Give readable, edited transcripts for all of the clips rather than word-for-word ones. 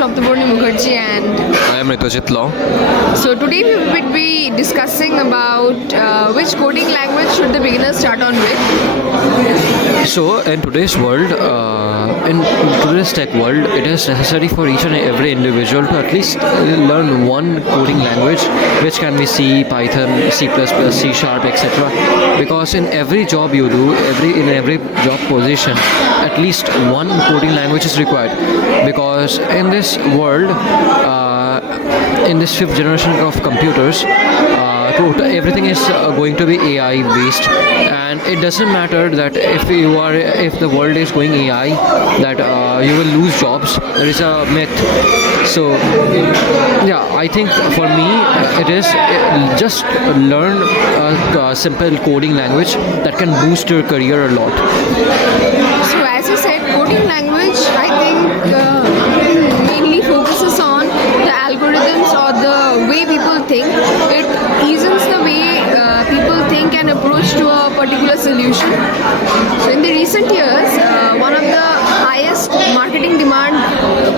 Shabdaborni Mukherjee and I am Ritojit Law. so today we will be discussing about which coding language should the beginner start on with. So, in today's world, in today's tech world, it is necessary for each and every individual to at least learn one coding language, which can be C, Python, C++, C Sharp, etc. Because in every job you do, in every job position, at least one coding language is required. Because in this world, in this fifth generation of computers, everything is going to be AI based, and it doesn't matter that if the world is going AI, that you will lose jobs. There is a myth. So yeah, I think for me it is just learn a simple coding language that can boost your career a lot. So as you said, coding language I think mainly focuses on the algorithms or the way people think. It eases the way people think and approach to a particular solution. So in the recent years, one of the highest marketing demand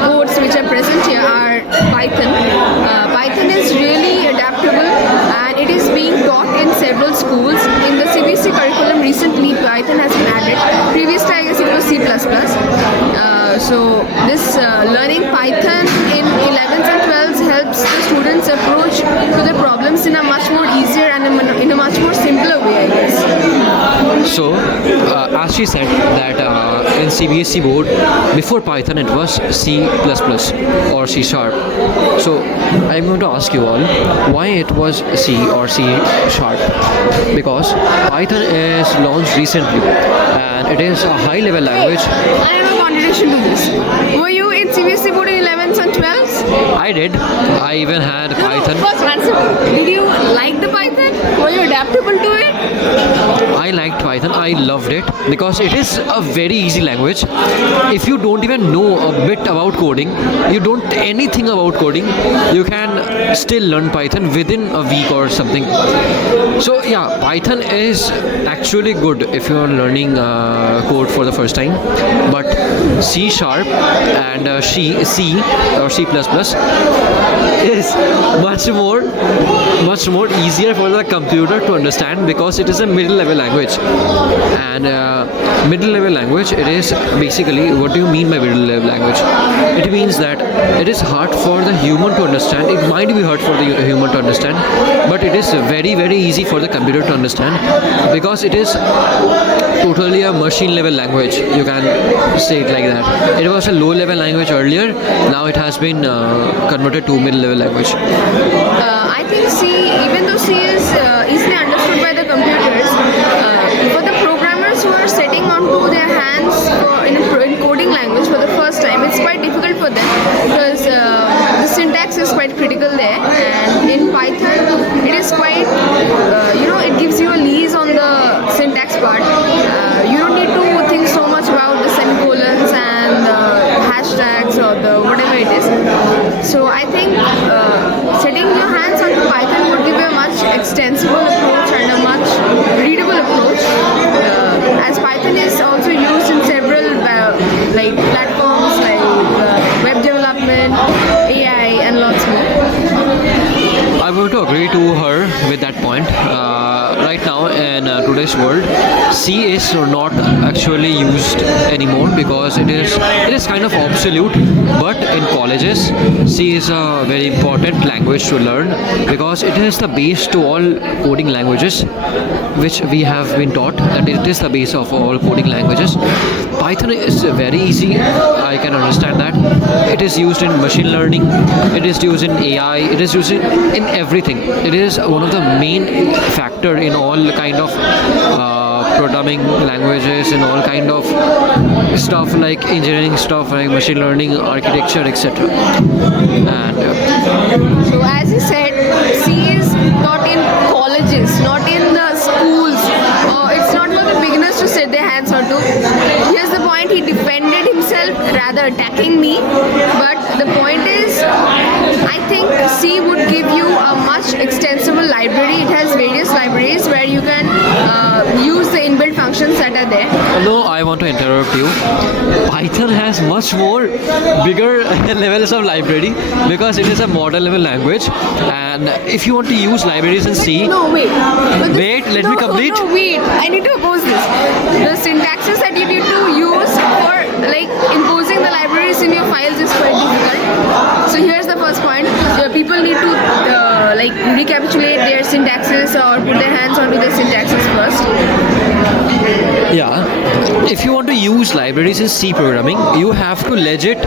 codes which are present here are Python. Python is really adaptable and it is being taught in several schools. In the CBSE curriculum recently, Python has been added. Previously, I guess it was C++. So this learning Python in 11th and 12th helps the students approach to the problems in a much more easier and in a much more simpler way, I guess. So, as she said that in CBSE board, before Python it was C++ or C Sharp. So, I'm going to ask you all why it was C or C Sharp. Because Python is launched recently and it is a high level language. I have a contradiction to this. Were you in CBSE board in 11th and 12th? I did. I even had Python. First answer. Did you like the Python? Were you adaptable to it? I liked Python. I loved it because it is a very easy language. If you don't even know a bit about coding, you don't anything about coding, you can still learn Python within a week or something. So yeah, Python is actually good if you are learning code for the first time. But C Sharp and C or C++ is much more easier for the computer to understand because it is a middle level language. And middle level language, it is basically, what do you mean by middle level language? It means that it is hard for the human to understand. It might be hard for the human to understand, but it is very easy for the computer to understand because it is totally a machine level language. You can say it like that. It was a low level language earlier. Now it has been converted to middle level language. I think C, even though C is easily understood by the computers, for the programmers who are setting onto their hands in coding language for the first time, it's quite difficult for them because the syntax is quite critical there. And in Python, it is quite, it gives you a lease on the syntax part. You don't need to think so much about the semicolons and the hashtags or the whatever it is. So I think setting your hands onto Python would give you a much extensible approach and a much readable approach. As Python is also used in several like platforms like web development, AI, and lots more. I'm going to agree to her with that point. Right now in today's world, C is not actually used anymore because it is kind of obsolete. But in colleges, C is a very important language to learn because it is the base to all coding languages, which we have been taught that it is the base of all coding languages. Python is very easy. I can understand that. It is used in machine learning. It is used in AI. It is used in everything. It is one of the main factor in all kind of programming languages and all kind of stuff like engineering stuff like machine learning, architecture, etc. And so as you said, C is not in colleges, not in the schools. It's not for the beginners to set their hands onto. Here's the point: he defended himself, rather attacking me. But the point is, I think C would give you a much extensible library. It has various libraries where you can use the inbuilt functions that are there. No, I want to interrupt you. Python has much more bigger levels of library because it is a model level language. And if you want to use libraries in C, No, wait. But Wait, let me complete. No, wait. I need to oppose this. The syntaxes that you need to use for like imposing the libraries in your files is quite difficult. So here's the first point. People need to like recapitulate their syntaxes or put their hands onto their syntaxes first. yeah, if you want to use libraries in C programming, you have to legit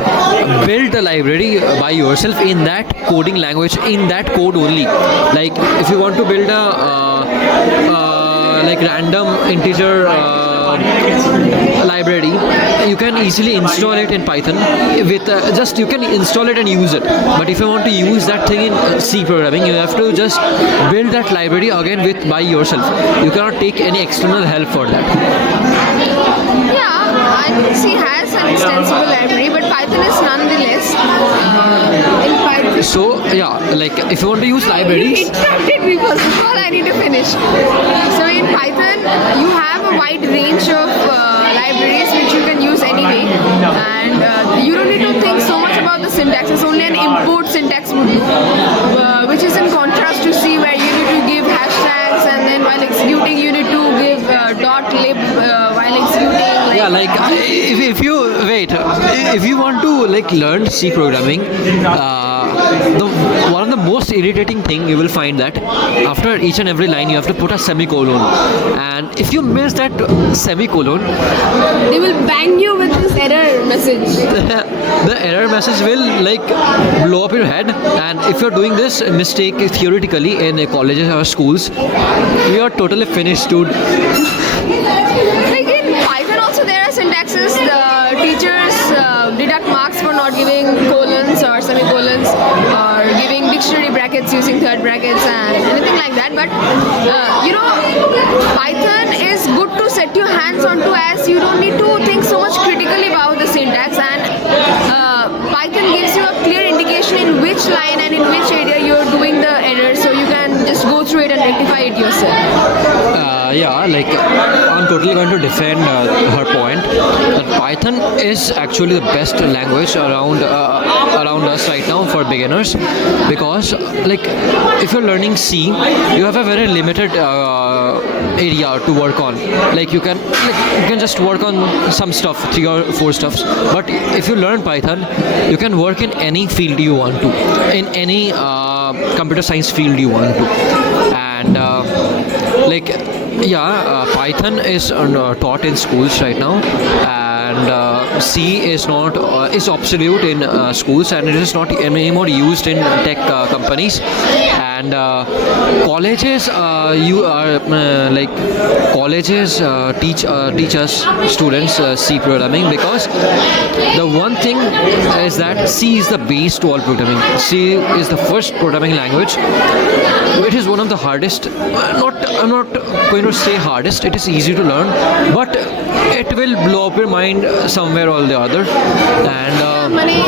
build the library by yourself in that coding language, in that code only. Like if you want to build a like random integer library, you can easily install it in Python with just you can install it and use it. But if you want to use that thing in C programming, you have to just build that library again with by yourself. You cannot take any external help for that. Yeah, I think C has an extensible library, but Python is nonetheless in Python. So yeah, like if you want to use You libraries, interrupted me first of all. I need to finish. So in Python, you have a wide range of libraries which you can use anyway, and you don't need to think so much about the syntax. It's only an import syntax would do, which is in contrast to C, where you need to give hashtags, and then while executing, you need to give dot lib while executing. yeah, like if you wait, if you want to like learn C programming, the one of the most irritating thing you will find that after each and every line you have to put a semicolon, and if you miss that semicolon, They will bang you with this error message. the error message will like blow up your head. And if you're doing this mistake theoretically in colleges or schools, you are totally finished, dude. Like in Python also there are syntaxes. The teachers deduct marks for not giving colons or semicolons or giving dictionary brackets using third brackets and anything like that. But Python is good to set your hands onto, as you don't need to think so much critically about the syntax, and Python gives you a clear indication in which line and in which area you're doing the error, so you can just go through it and rectify it yourself. Yeah, like I'm totally going to defend her point that Python is actually the best language around us right now for beginners, because like if you're learning C, you have a very limited area to work on. Like you can just work on some stuff, 3 or 4 stuffs. But if you learn Python, you can work in any field you want to, in any computer science field you want to, and like Python is taught in schools right now, and C is not is obsolete in schools, and it is not anymore used in tech companies. And colleges colleges teach us students C programming, because the one thing is that C is the base to all programming. C is the first programming language. It is one of the hardest. I'm not going to say hardest. It is easy to learn, but it will blow up your mind somewhere or the other. And Mani,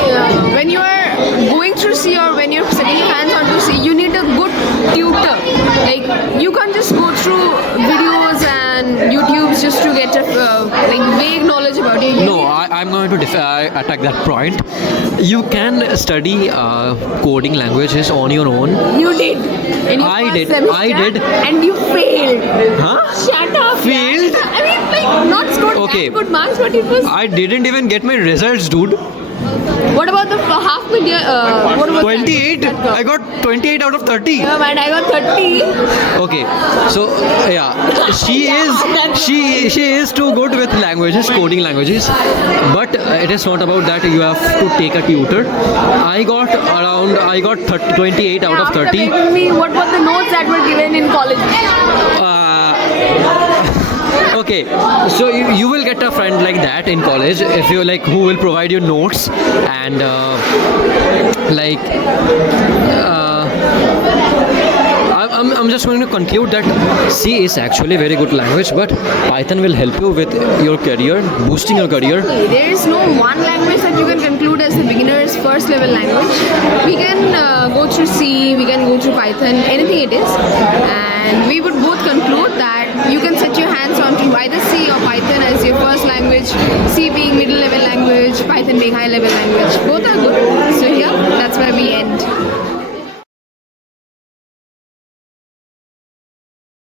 when you are going through C or when you're setting your hands onto C, you need a good tutor. Like you can't just go through videos and YouTubes just to get like vague knowledge about it. no, I'm going to attack that point. You can study coding languages on your own. You did. In your I first did. semester, I did. And you failed. Huh? Shut up. Failed? Man. I mean, like, not scored Okay. that good marks, but it was. I didn't even get my results, dude. What about the half million? What about 28. that? I got 28 out of 30. Yeah, man, I got 30. Okay, so yeah, she is too good with languages, coding languages, but it is not about that. You have to take a tutor. I got 28 out of After 30. begging me, what were the notes that were given in college? Okay, so you will get a friend like that in college, if you like, who will provide you notes, and I'm just going to conclude that C is actually a very good language, but Python will help you with your career, boosting your career. There is no one language that you can conclude as the beginner's first level language. We can go through C, we can go through Python, anything it is, and we would both conclude that you can set your hands onto either C or Python as your first being middle level language, Python being high level language. Both are good.